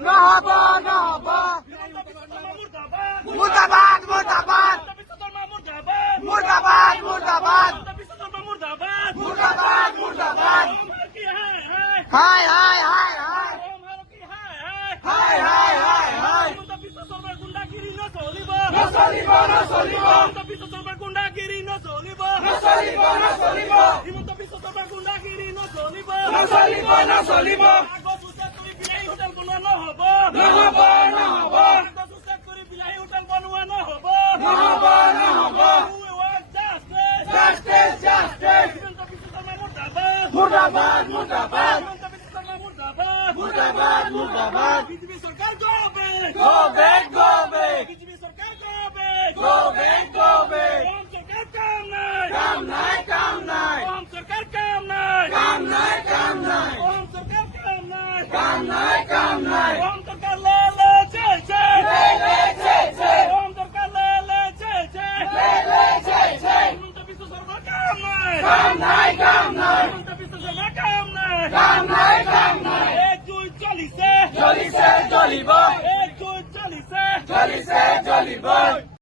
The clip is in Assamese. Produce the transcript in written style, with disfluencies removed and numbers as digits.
নহব নহব মুৰ্দাবাদ মুৰ্দাবাদ মুৰ্দাবাদ মুৰ্দাবাদ মুৰ্দাবাদ মুৰ্দাবাদ হাই হাই হাই হাই হাই হাই হাই হাই নচলিব নচলিব গুণ্ডাগিৰি নচলিব নচলিব নচলিব হিমন্ত বিশ্ব শৰ্মাৰ গুণ্ডাগিৰি নচলিব নচলিব নচলিব নহব নহব নহব নহব নহব জাষ্টিস জাষ্টিস মুৰ্দাবাদ মুৰ্দাবাদ মুৰ্দাবাদ মুৰ্দাবাদ বিজেপি চৰকাৰ go back go back go back BJP চৰকাৰ go back go back go back চৰকাৰ কাম নাই কাম নাই চৰকাৰ কাম নাই কাম নাই কাম নাই চৰকাৰ কাম নাই কাম নাই কাম নাই চৰকাৰ লে লে চে চে লে লে চে চে চৰকাৰ লে লে চে চে লে লে চে চে হিমন্ত বিশ্ব শৰ্মা কাম নাই কাম নাই কাম নাই হিমন্ত বিশ্ব শৰ্মা কাম নাই কাম নাই কাম নাই এক দুই চলিছে চলিছে চলিব